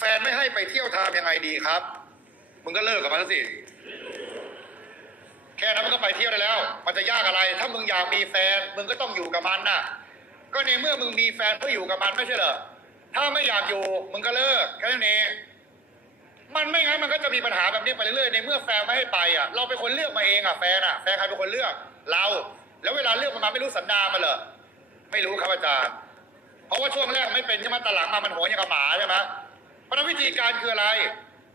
แฟนไม่ให้ไปเที่ยวทามยังไงดีครับ มึงก็เลิกกับมันสิ แค่นั้นมันก็ไปเที่ยวได้แล้ว มันจะยากอะไร ถ้ามึงอยากมีแฟน มึงก็ต้องอยู่กับมันน่ะ ก็ในเมื่อมึงมีแฟนเพื่ออยู่กับมันไม่ใช่เหรอ ถ้าไม่อยากอยู่ มึงก็เลิกแค่นั้นเอง มันไม่งั้นมันก็จะมีปัญหาแบบนี้ไปเรื่อยๆ ในเมื่อแฟนไม่ให้ไปอะ เราเป็นคนเลือกมาเองอะแฟนอะ แฟนใครเป็นคนเลือก เรา แล้วเวลาเลือกมันมาไม่รู้สันดานมันเหรอ ไม่รู้ครับอาจารย์ เพราะว่าช่วงแรกไม่เป็นใช่ไหมตอนหลังมามันโหยอย่างกับหมาใช่ไหม เพราะวิธีการคืออะไร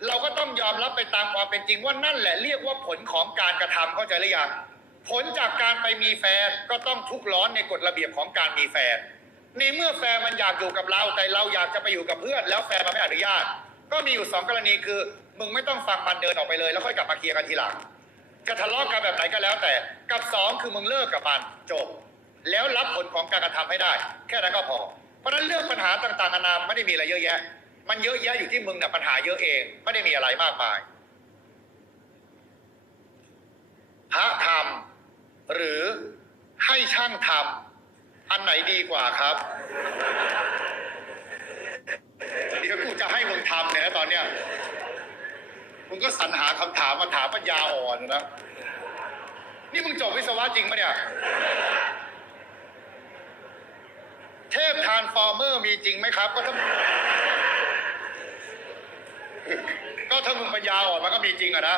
เราก็ต้องยอมรับไปตามความเป็นจริงว่านั่นแหละเรียกว่าผลของการกระทำเข้าใจหรือยังผลจากการไปมีแฟนก็ต้องทุกข์ร้อนในกฎระเบียบของการมีแฟนในเมื่อแฟนมันอยากอยู่กับเราแต่เราอยากจะไปอยู่กับเพื่อน แล้วแฟนมันไม่อนุญาต ก็มีอยู่สองกรณีคือ มึงไม่ต้องฟังมันเดินออกไปเลย แล้วค่อยกลับมาเคลียร์กันทีหลังจะทะเลาะกันแบบไหนก็แล้วแต่ กับสองคือมึงเลิกกับมันจบแล้วรับผลของการกระทำให้ได้ แค่นั้นก็พอ เพราะนั้นเรื่องปัญหาต่างๆนานาไม่ได้มีอะไรเยอะแยะ มันเยอะแยะอยู่ที่มึงน่ะปัญหาเยอะเอง ไม่ได้มีอะไรมากมายพระทำหรือให้ช่างทำอันไหนดีกว่าครับเดี๋ยวกูจะให้มึงทำเนี่ยนะตอนเนี้ยมึงก็สรรหาคำถามมาถามปัญญาอ่อนนะนี่มึงจบวิศวะจริงปะเนี่ย เทพทานฟอร์เมอร์มีจริงไหมครับ ก็ถ้า ก็ถ้ามึงปัญญาอ่อนมันก็มีจริงอะนะ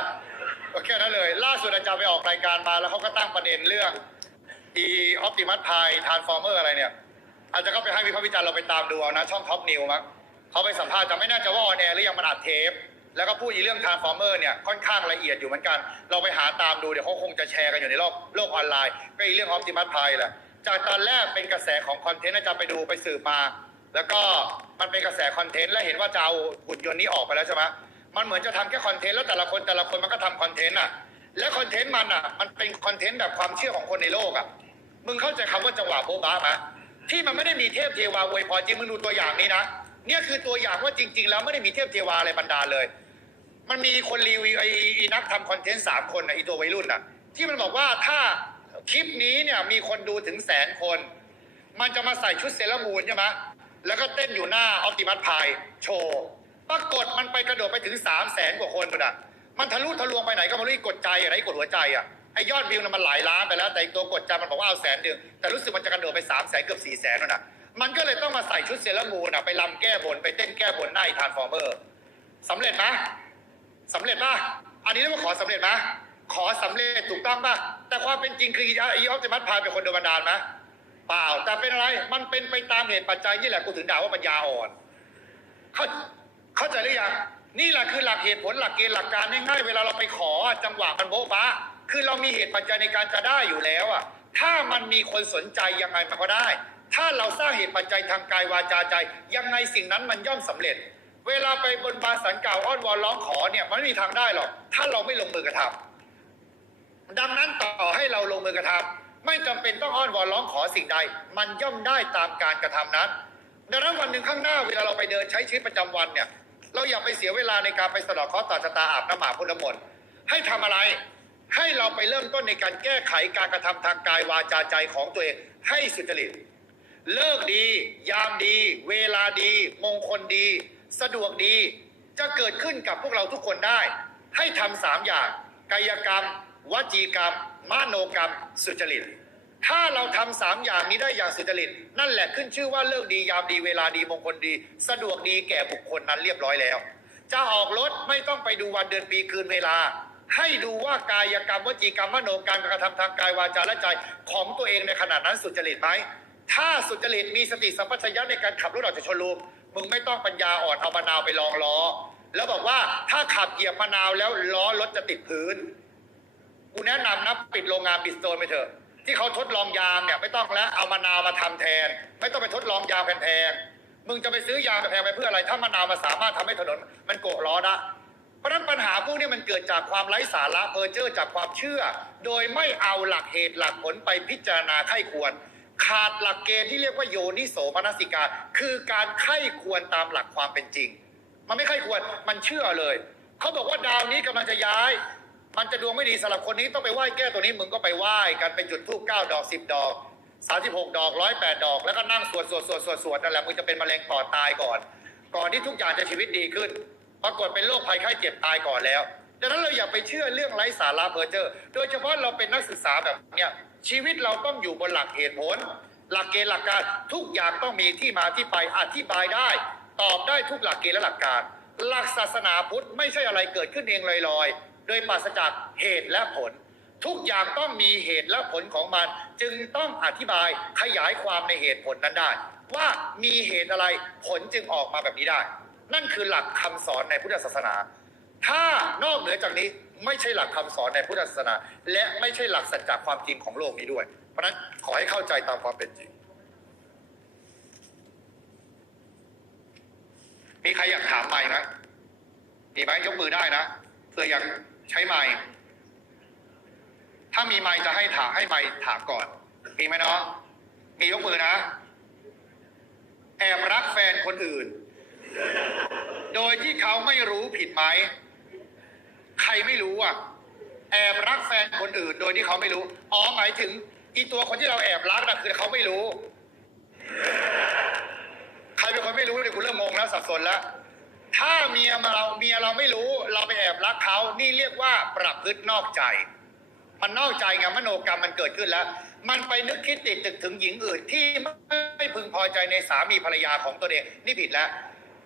ก็แค่นั้นเลย ล่าสุดอาจารย์ไปออกรายการมาแล้วเขาก็ตั้งประเด็นเรื่อง e optimus prime transformer อะไรเนี่ย อาจจะก็ไปให้วิพากษ์วิจารณ์เราไปตามดูเอานะ ช่องท็อปนิวมั้งเขาไปสัมภาษณ์จะไม่น่ใจะว่าออนแอร์หรือยังมันอัดเทป แล้วก็พูดอีเรื่อง transformer เนี่ยค่อนข้างละเอียดอยู่เหมือนกัน เราไปหาตามดูเดี๋ยวเขาคงจะแชร์กันอยู่ในโลกโลกออนไลน์ ก็อีเรื่อง optimus prime แหละจากตอนแรกเป็นกระแสของคอนเทนต์อาจารย์ไปดูไปสืบมา แล้วก็มันเป็นกระแสคอนเทนต์และเห็นว่าจะเอาหุ่นยนต์นี้ออกไปแล้วใช่ไหมมันเหมือนจะทำแค่คอนเทนต์แล้วแต่ละคนแต่ละคนมันก็ทำคอนเทนต์อะ และคอนเทนต์มันอะ มันเป็นคอนเทนต์แบบความเชื่อของคนในโลกอะ มึงเข้าใจคำว่าจังหวะโบ๊ะบ้าไหมที่มันไม่ได้มีเทพเทวาอวยพรจริงมึงดูตัวอย่างนี้นะเนี่ยคือตัวอย่างว่าจริง ๆ แล้วไม่ได้มีเทพเทวาอะไรบรรดาเลย มันมีคนรีวิวไอ้นักทำคอนเทนต์สามคนนะไอ้ตัววัยรุ่นน่ะที่มันบอกว่าถ้าคลิปนี้เนี่ยมีคนดูถึงแสนคน มันจะมาใส่ชุดเซรามูนใช่ไหม แล้วก็เต้นอยู่หน้าออ t ติมัสพายโชว์ปรากฏมันไปกระโดดไปถึงสามแสนกว่าคนเลยอะมันทะลุทะลวงไปไหนก็ไม่รู้อีกดใจอะไรกดหัวใจอะไอยอดวิวน่ะมันหลายล้านไปแล้ว แต่อีกตัวกดใจมันบอกว่าเอาแสนเดียวแต่รู้สึกมันจะกระโดดไปสามแสนเกือบสี่แสนแล้วน่ะมันก็เลยต้องมาใส่ชุดเซเลอรามูนอะไปลำแก้บนไปเต้นแก้บนหน้าอ้ทานส์ฟอร์เมอร์สำเร็จไหมสำเร็จป่ะอันนี้เรียกว่าขอสำเร็จไหมขอสำเร็จถูกต้องป่ะแต่ความเป็นจริงคือไอ้ออปติมัสพายเป็นคนโดนบันดาลไหม เปล่า แต่เป็นอะไรมันเป็นไปตามเหตุปัจจัยนี่แหละกูถึงด่าว่าปัญญาอ่อนเข้าเข้าใจหรือยังนี่แหละคือหลักเหตุผลหลักเกณฑ์หลักการง่ายๆเวลาเราไปขอจังหวะมันโบ๊ะบ้าคือเรามีเหตุปัจจัยในการจะได้อยู่แล้วอะ ถ้ามันมีคนสนใจยังไงมันก็ได้ ถ้าเราสร้างเหตุปัจจัยทางกายวาจาใจ ยังไงสิ่งนั้นมันย่อมสำเร็จ เวลาไปบนบานสันกล่าวอ้อนวอนร้องขอเนี่ยมันไม่มีทางได้หรอกถ้าเราไม่ลงมือกระทำดังนั้นต่อให้เราลงมือกระทำ ไม่จำเป็นต้องอ้อนวอนร้องขอสิ่งใด มันย่อมได้ตามการกระทำนั้นดังนั้นวันหนึ่งข้างหน้าเวลาเราไปเดินใช้ชีวิตประจำวันเนี่ย เราอย่าไปเสียเวลาในการไปสะเดอกเคราะห์ต่อชะตาอาบน้ำหมาพุทธมนต์ให้ทำอะไรให้เราไปเริ่มต้นในการแก้ไขการกระทำทางกายวาจาใจของตัวเองให้สุจริต เลิกดี ยามดี เวลาดี มงคลดี สะดวกดี จะเกิดขึ้นกับพวกเราทุกคนได้ ให้ทำสามอย่าง กายกรรม วจีกรรม มโนกรรม สุจริต ถ้าเราทำสามอย่างนี้ได้อย่างสุจริต นั่นแหละขึ้นชื่อว่าเลิกดียามดีเวลาดีมงคลดี สะดวกดีแก่บุคคลนั้นเรียบร้อยแล้ว จะออกรถไม่ต้องไปดูวันเดือนปีคืนเวลา ให้ดูว่ากายกรรมวจีกรรมมโนกรรมการกระทำทางกายวาจาและใจของตัวเองในขณะนั้นสุจริตไหมถ้าสุจริตมีสติสัมปชัญญะในการขับรถออกจากชนลูมมึงไม่ต้องปัญญาอ่อนเอามะนาวไปลองล้อ แล้วบอกว่าถ้าขับเหยียบมะนาวแล้วล้อรถจะติดพื้นกูแนะนำนะปิดโรงงานบิสโตนไปเถอะ ที่เขาทดลองยางเนี่ยไม่ต้องแล้วเอามะนาวมาทำแทน ไม่ต้องไปทดลองยางแพงๆมึงจะไปซื้อยางแพงไปเพื่ออะไร ถ้ามะนาวมาสามารถทำให้ถนน มันโกะล้อได้เพราะนั้นปัญหาพวกนี้มันเกิดจากความไร้สาระเพอเจอร์จากความเชื่อ โดยไม่เอาหลักเหตุหลักผลไปพิจารณาไข้ควร ขาดหลักเกณฑ์ที่เรียกว่าโยนิโสมนสิกา คือการไข้ควรตามหลักความเป็นจริง มันไม่ไข้ควรมันเชื่อเลย เขาบอกว่าดาวนี้กำลังจะย้าย มันจะดวงไม่ดีสำหรับคนนี้ต้องไปไหว้แก้ตัวนี้มึงก็ไปไหว้กันไปจุดธูปเก้าดอกสิบดอกสามสิบหกดอกร้อยแปดดอก แล้วก็นั่งสวดสวดสวดสวดสวดนั่นแหละมึงจะเป็นมะเร็งปอดตายก่อน ก่อนที่ทุกอย่างจะชีวิตดีขึ้นปรากฏเป็นโรคภัยไข้เจ็บตายก่อนแล้วดังนั้นเราอย่าไปเชื่อเรื่องไร้สาระเพอเจ้อโดยเฉพาะเราเป็นนักศึกษาแบบเนี้ยชีวิตเราต้องอยู่บนหลักเหตุผล หลักเกณฑ์หลักการทุกอย่างต้องมีที่มาที่ไปอธิบายได้ ตอบได้ทุกหลักเกณฑ์และหลักการ หลักศาสนาพุทธไม่ใช่อะไรเกิดขึ้นเองลอยๆ โดยปราศจากเหตุและผล ทุกอย่างต้องมีเหตุและผลของมัน จึงต้องอธิบายขยายความในเหตุผลนั้นได้ ว่ามีเหตุอะไรผลจึงออกมาแบบนี้ได้ นั่นคือหลักคำสอนในพุทธศาสนา ถ้านอกเหนือจากนี้ไม่ใช่หลักคำสอนในพุทธศาสนา และไม่ใช่หลักสัจจะความจริงของโลกนี้ด้วย เพราะนั้นขอให้เข้าใจตามความเป็นจริง มีใครอยากถามใหม่ไหมมีไหมยกมือได้นะเพื่ออยาก ใช้ไมค์ถ้ามีไมค์จะให้ถามให้ไมค์ถามก่อน มีไหมเนาะมียกมือนะ แอบรักแฟนคนอื่น โดยที่เขาไม่รู้ผิดไหม ใครไม่รู้อะ แอบรักแฟนคนอื่น โดยที่เขาไม่รู้ อ๋อหมายถึงอีตัวคนที่เราแอบรักนะคือเขาไม่รู้ ใครเป็นคนไม่รู้เนี่ยคุณเริ่มงงแล้วสับสนแล้ว ถ้าเมียมาเราเมียเราไม่รู้เราไปแอบรักเขานี่เรียกว่าประพฤตินอกใจ มันนอกใจไงมโนกรรมมันเกิดขึ้นแล้ว มันไปนึกคิดติดตึกถึงหญิงอื่นที่ไม่พึงพอใจในสามีภรรยาของตนเองนี่ผิดแล้ว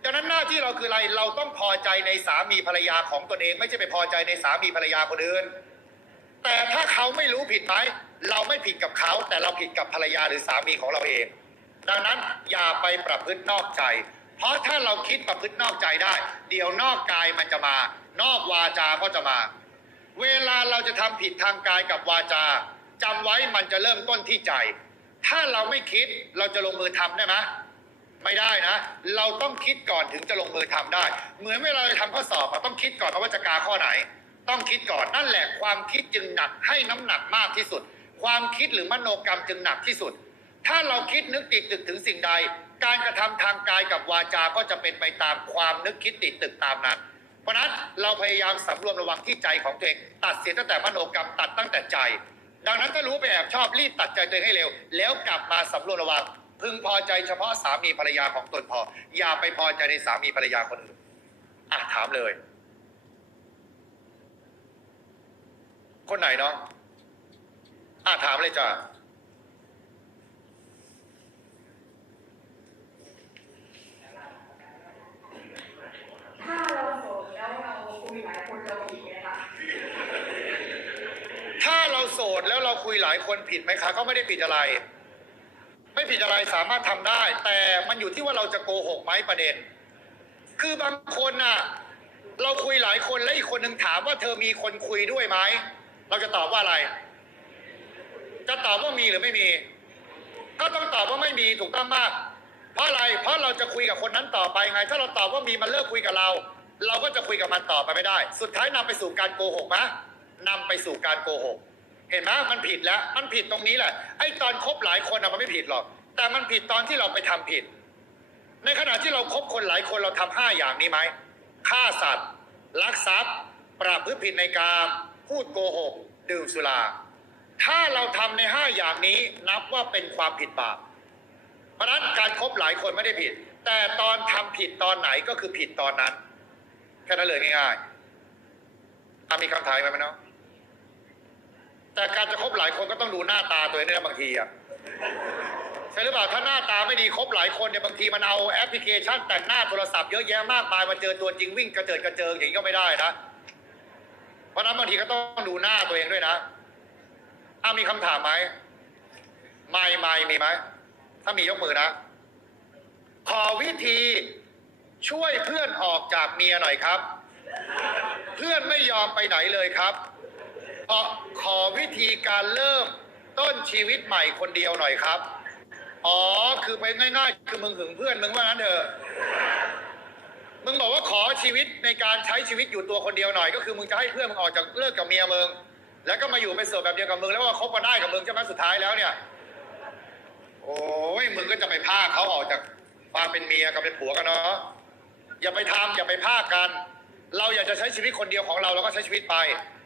ดังนั้นหน้าที่เราคืออะไรเราต้องพอใจในสามีภรรยาของตนเอง ไม่ใช่ไปพอใจในสามีภรรยาคนอื่นแต่ถ้าเขาไม่รู้ผิดไหมเราไม่ผิดกับเขา แต่เราผิดกับภรรยาหรือสามีของเราเอง ดังนั้นอย่าไปประพฤตินอกใจ เพราะถ้าเราคิดประพฤตินอกใจได้ เดี๋ยวนอกกายมันจะมา นอกวาจาก็จะมา เวลาเราจะทำผิดทางกายกับวาจาจำไว้มันจะเริ่มต้นที่ใจ ถ้าเราไม่คิดเราจะลงมือทำได้ไหมไม่ได้นะ เราต้องคิดก่อนถึงจะลงมือทำได้ เหมือนเวลาเราทำข้อสอบอะต้องคิดก่อนว่าจะกาข้อไหน ต้องคิดก่อนนั่นแหละความคิดจึงหนักให้น้ำหนักมากที่สุด ความคิดหรือมโนกรรมจึงหนักที่สุด ถ้าเราคิดนึกติดตึกถึงสิ่งใด การกระทำทางกายกับวาจาก็จะเป็นไปตามความนึกคิดติดตึกตามนั้น เพราะนั้นเราพยายามสำรวมระวังที่ใจของตัวเองตัดเสียตั้งแต่มโนกรรมตัดตั้งแต่ใจ ดังนั้นถ้ารู้ไปแอบชอบรีบตัดใจตัวเองให้เร็ว แล้วกลับมาสำรวมระวัง พึงพอใจเฉพาะสามีภรรยาของตนพอ อย่าไปพอใจในสามีภรรยาคนอื่นอะถามเลย คนไหนเนาะอะถามเลยจ้าเราโสดแล้วเราคุยหลายคนเราผิดไหมคะ ถ้า เราโสดแล้วเราคุยหลายคนผิดไหมคะ ก็ไม่ได้ผิดอะไร ไม่ผิดอะไรสามารถทำได้ แต่มันอยู่ที่ว่าเราจะโกหกไหมประเด็น คือบางคนน่ะ เราคุยหลายคนแล้วอีกคนหนึ่งถามว่าเธอมีคนคุยด้วยไหมเราจะตอบว่าอะไร จะตอบว่ามีหรือไม่มี ก็ต้องตอบว่าไม่มีถูกต้องมาก เพราะอะไรเพราะเราจะคุยกับคนนั้นต่อไปไง ถ้าเราตอบว่ามีมันเลิกคุยกับเรา เราก็จะคุยกับมันต่อไปไม่ได้ สุดท้ายนำไปสู่การโกหกไหมนำไปสู่การโกหก เห็นไหมมันผิดแล้ว มันผิดตรงนี้แหละ ไอ้ตอนคบหลายคนอะมันไม่ผิดหรอก แต่มันผิดตอนที่เราไปทำผิด ในขณะที่เราคบคนหลายคนเราทำห้าอย่างนี้ไหมฆ่าสัตว์ ลักทรัพย์ ประพฤติผิดในกามพูดโกหก ดื่มสุรา ถ้าเราทำในห้าอย่างนี้นับว่าเป็นความผิดบาป เพราะนั้นการคบหลายคนไม่ได้ผิด แต่ตอนทำผิดตอนไหนก็คือผิดตอนนั้น แค่นั้นเลยง่ายๆมีคำถามไหมเนาะ แต่การจะคบหลายคนก็ต้องดูหน้าตาตัวเองด้วยนะบางทีอะใช่หรือเปล่าถ้าหน้าตาไม่ดีคบหลายคนเนี่ยบางทีมันเอาแอปพลิเคชันแต่งหน้าโทรศัพท์เยอะแยะมากมายมาเจอตัวจริงวิ่งกระเจิดกระเจิงอย่างนี้ก็ไม่ได้นะเพราะนั้นบางทีก็ต้องดูหน้าตัวเองด้วยนะอ้ามีคำถามไหมไม่ไม่มีไหมถ้ามียกมือนะ ขอวิธีช่วยเพื่อนออกจากเมียหน่อยครับ เพื่อนไม่ยอมไปไหนเลยครับ ขอขอวิธีการเริ่มต้นชีวิตใหม่คนเดียวหน่อยครับ อ๋อ คือไปง่ายๆ คือมึงหึงเพื่อนมึงว่างั้นเถอะ มึงบอกว่าขอชีวิตในการใช้ชีวิตอยู่ตัวคนเดียวหน่อย ก็คือมึงจะให้เพื่อนมึงออกจากเลิกกับเมียมึง แล้วก็มาอยู่เป็นโสดแบบเดียวกับมึง แล้วว่าคบกันได้กับมึงใช่ไหมสุดท้ายแล้วเนี่ย โอ้ยมึงก็จะไปพาเขาออกจากความเป็นเมียกับเป็นผัวกันเนาะ อย่าไปทำอย่าไปพากัน เราอยากจะใช้ชีวิตคนเดียวของเราเราก็ใช้ชีวิตไป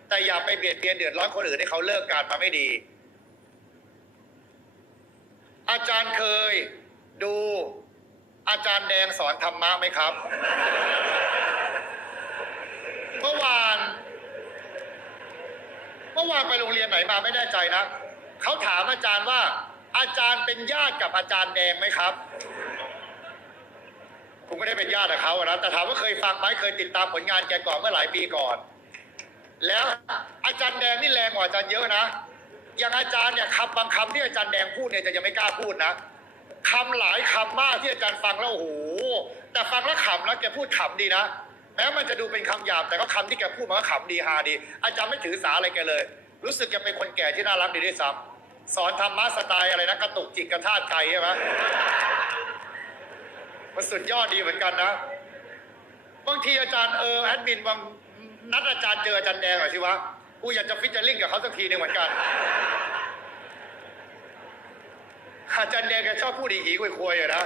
แต่อย่าไปเบียดเบียนเดือดร้อนคนอื่นให้เขาเลิกกันมาไม่ดี อาจารย์เคยดู อาจารย์แดงสอนธรรมะไหมครับ เมื่อวาน เมื่อวานไปโรงเรียนไหนมาไม่แน่ใจนะเขาถามอาจารย์ว่า อาจารย์เป็นญาติกับอาจารย์แดงไหมครับผมไม่ได้เป็นญาติกับเขาอะนะแต่ถามว่าเคยฟังไหมเคยติดตามผลงานแกก่อนเมื่อหลายปีก่อน แล้วอาจารย์แดงนี่แรงกว่าอาจารย์เยอะนะ อย่างอาจารย์เนี่ยคำบางคำที่อาจารย์แดงพูดเนี่ยจะยังไม่กล้าพูดนะคำหลายคำมากที่อาจารย์ฟังแล้วโอ้โหแต่ฟังแล้วขำนะแกพูดขำดีนะแม้มันจะดูเป็นคำหยาบแต่ก็คำที่แกพูดมันก็ขำดีฮาดี อาจารย์ไม่ถือสาอะไรแกเลย รู้สึกแกเป็นคนแก่ที่น่ารักดีด้วยซ้ำสอนธรรมะสไตล์อะไรนะกระตุกจิตกระชากใจใช่ไหมมันสุดยอดดีเหมือนกันนะบางทีอาจารย์เออแอดมินบาง นัดอาจารย์เจออาจารย์แดงหน่อยสิวะ กูอยากจะฟิชเจอริ่งกับเขาสักทีหนึ่งเหมือนกัน อาจารย์แดงแกชอบพูดอีหีคุยคุยๆอนะ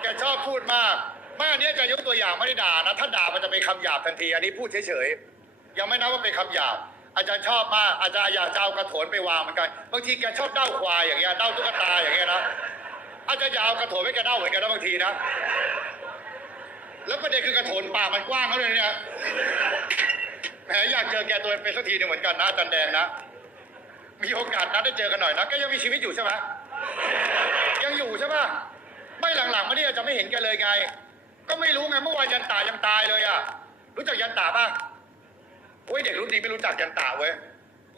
แกชอบพูดมากไม่อันนี้อาจารย์ยกตัวอย่างไม่ได้ด่านะ ถ้าด่ามันจะเป็นคำหยาบทันที อันนี้พูดเฉยๆ ยังไม่นับว่าเป็นคำหยาบ อาจารย์ชอบมาก อาจารย์อยากจะเอากระโถนไปวางเหมือนกัน บางทีแกชอบเด้าควายอย่างเงี้ย เด้าตุ๊กตาอย่างเงี้ยนะ อาจารย์อยากเอากระโถนไว้แกเด้าเหมือนกันนะบางทีนะ แล้วประเด็นคือกระโถนปากมันกว้างเขาเลยเนี่ยแหมอยากเจอแกตัวเป็นสักทีหนึงเหมือนกันนะอาจารย์แดงนะ มีโอกาสนัดได้เจอกันหน่อยนะแกยังมีชีวิตอยู่ใช่ไหมยังอยู่ใช่ไหมไม่หลังๆมาเนี่ยจะไม่เห็นแกเลยไง ก็ไม่รู้ไงเมื่อวานยันตายังตายเลยอะ รู้จักยันตาปะโอ้ยเด็กรุ่นนี้ไม่รู้จักยันตาเว้ย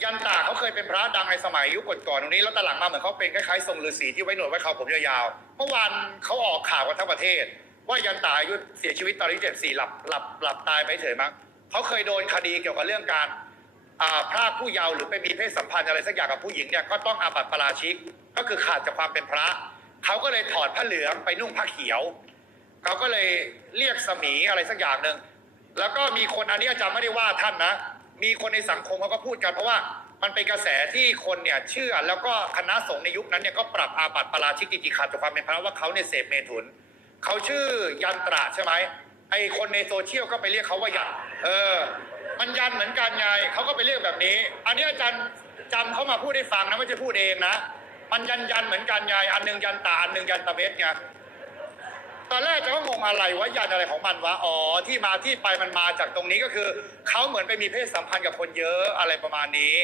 ยันตาเขาเคยเป็นพระดังในสมัยยุคก่อนๆตรงนี้ แล้วตอนหลังมาเหมือนเขาเป็นคล้ายๆทรงฤาษีที่ไว้หนวดไว้เขาผมยาวๆ เมื่อวานเขาออกข่าวกันทั้งประเทศ ว่ายันตาอายุเสียชีวิตตอนอายุเจ็ดสี่หลับหลับหลับตายไปเฉยมั้งเขาเคยโดนคดีเกี่ยวกับเรื่องการพรากผู้เยาว์หรือไปมีเพศสัมพันธ์อะไรสักอย่างกับผู้หญิงเนี่ยก็ต้องอาบัติปาราชิก ก็คือขาดจากความเป็นพระเขาก็เลยถอดผ้าเหลืองไปนุ่งผ้าเขียวเขาก็เลยเรียกสมีอะไรสักอย่างหนึ่งแล้วก็มีคนอันนี้อาจารย์ไม่ได้ว่าท่านนะ มีคนในสังคมเขาก็พูดกันเพราะว่ามันเป็นกระแสที่คนเนี่ยเชื่อแล้วก็คณะสงฆ์ในยุคนั้นเนี่ยก็ปรับอาบัติปาราชิกจริงๆขาดจากความเป็นพระว่าเขาเนี่ยเสพเมถุน เขาชื่อยันตระใช่ไหมไอคนในโซเชียลก็ไปเรียกเขาว่ายัน เออ มันยันเหมือนกันไงเขาก็ไปเรียกแบบนี้ อันนี้อาจารย์จำเขามาพูดให้ฟังนะไม่ใช่พูดเองนะ มันยันยันเหมือนกันไงอันหนึ่งยันตาอันหนึ่งยันตะเวทไงตอนแรกจะก็งงอะไรวะยันอะไรของมันวะ อ๋อที่มาที่ไปมันมาจากตรงนี้ก็คือเขาเหมือนไปมีเพศสัมพันธ์กับคนเยอะอะไรประมาณนี้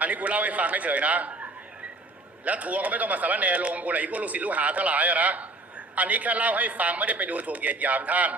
อันนี้กูเล่าให้ฟังเฉยๆนะ แล้วทัวร์ก็ไม่ต้องมาสารแนลงกูเลยพวกลูกศิษย์ลูกหาทั้งหลายอะนะ อันนี้แค่เล่าให้ฟังไม่ได้ไปดูถูกเหยียดหยามท่าน